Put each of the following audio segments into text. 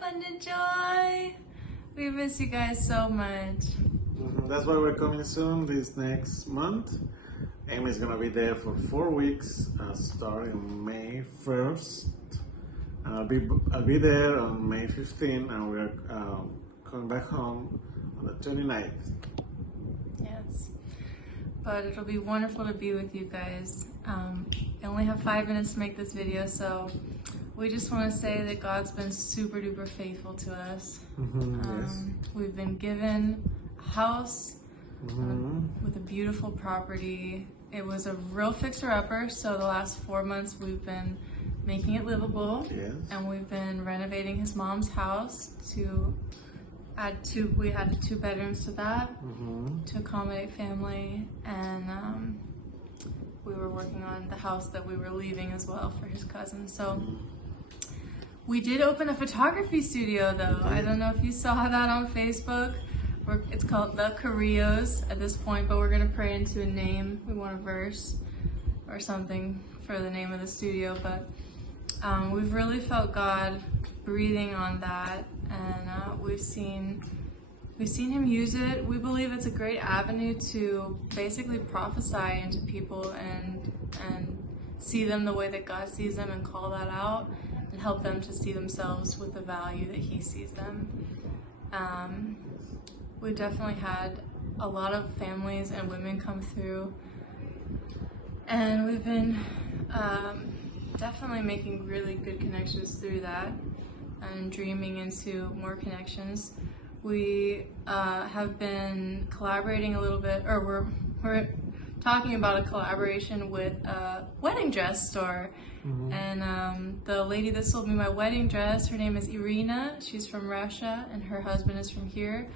abundant joy. We miss you guys so much. That's why we're coming soon this next month. Amy's gonna be there for 4 weeks, starting May 1st. I'll be there on May 15th, and we're coming back home on the 29th. Yes, but it'll be wonderful to be with you guys. I only have 5 minutes to make this video, so we just want to say that God's been super duper faithful to us. Yes. We've been given a house with a beautiful property. It was a real fixer-upper, so the last 4 months we've been making it livable. Yes. And we've been renovating his mom's house to add we added 2 bedrooms to that to accommodate family, and we were working on the house that we were leaving as well for his cousin. So we did open a photography studio though. I don't know if you saw that on Facebook. It's called The Carrillos at this point, but we're gonna pray into a name. We want a verse or something for the name of the studio, but we've really felt God breathing on that, and we've seen him use it. We believe it's a great avenue to basically prophesy into people and see them the way that God sees them and call that out and help them to see themselves with the value that he sees them. We definitely had a lot of families and women come through, and we've been definitely making really good connections through that and dreaming into more connections. We have been collaborating a little bit, or we're talking about a collaboration with a wedding dress store. And the lady that sold me my wedding dress, her name is Irina. She's from Russia, and her husband is from here.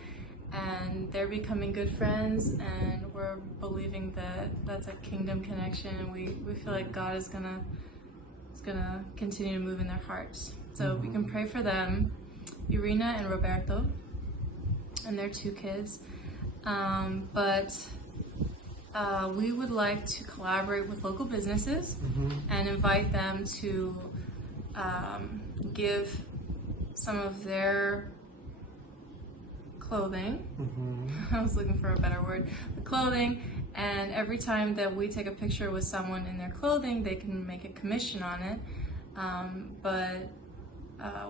And they're becoming good friends, and we're believing that that's a kingdom connection, and we feel like God is gonna continue to move in their hearts. So we can pray for them, Irina and Roberto, and their 2 kids. But we would like to collaborate with local businesses and invite them to give some of their clothing. I was looking for a better word. The clothing, and every time that we take a picture with someone in their clothing, they can make a commission on it. But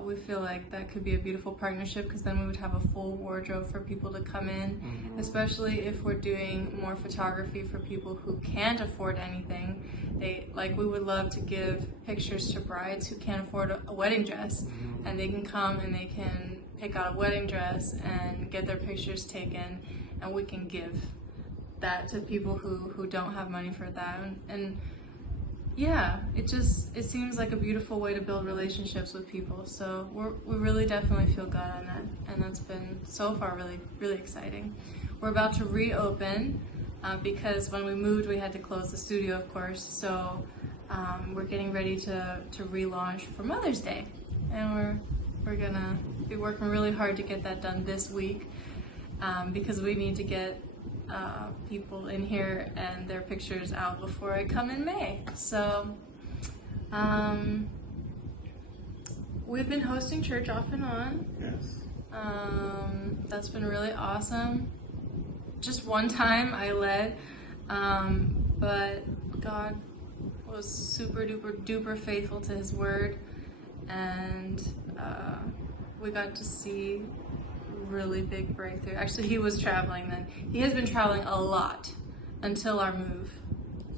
we feel like that could be a beautiful partnership, because then we would have a full wardrobe for people to come in, especially if we're doing more photography for people who can't afford anything. We would love to give pictures to brides who can't afford a wedding dress, and they can come and they can pick out a wedding dress and get their pictures taken, and we can give that to people who don't have money for that. And yeah, it seems like a beautiful way to build relationships with people. So we really definitely feel God on that, and that's been so far really, really exciting. We're about to reopen because when we moved, we had to close the studio, of course. So we're getting ready to relaunch for Mother's Day, and we're gonna be working really hard to get that done this week, because we need to get people in here and their pictures out before I come in May. So we've been hosting church off and on. Yes. That's been really awesome. Just one time I led, but God was super duper faithful to his word, and we got to see really big breakthrough. Actually, he was traveling then. He has been traveling a lot until our move.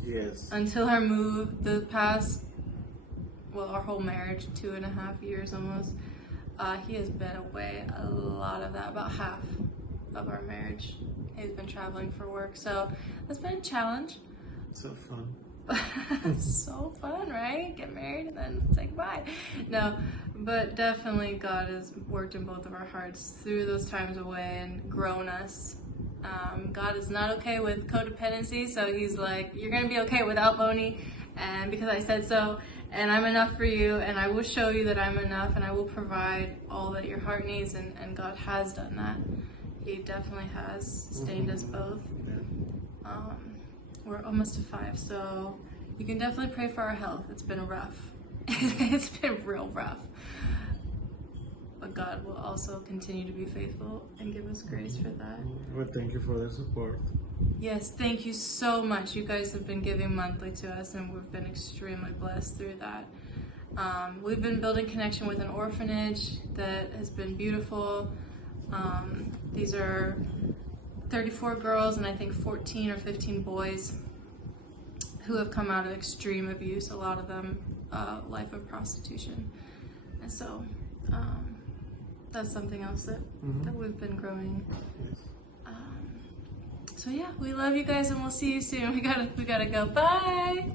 Yes. Until our move, the past, our whole marriage, 2.5 years almost, he has been away a lot of that, about half of our marriage. He's been traveling for work, so that's been a challenge. So fun. So fun, right? Get married and then say goodbye. No, but definitely God has worked in both of our hearts through those times away and grown us. God is not okay with codependency, so he's like, you're gonna be okay without Boni, and because I said so, and I'm enough for you, and I will show you that I'm enough, and I will provide all that your heart needs, and God has done that. He definitely has sustained us both. We're almost to 5, so you can definitely pray for our health. It's been rough. It's been real rough. but God will also continue to be faithful and give us grace for that. Well, thank you for the support. Yes, thank you so much. You guys have been giving monthly to us, and we've been extremely blessed through that. We've been building connection with an orphanage that has been beautiful. These are 34 girls and I think 14 or 15 boys who have come out of extreme abuse, a lot of them life of prostitution. And so that's something else that we've been growing. Yes. So yeah, we love you guys and we'll see you soon. We gotta go. Bye!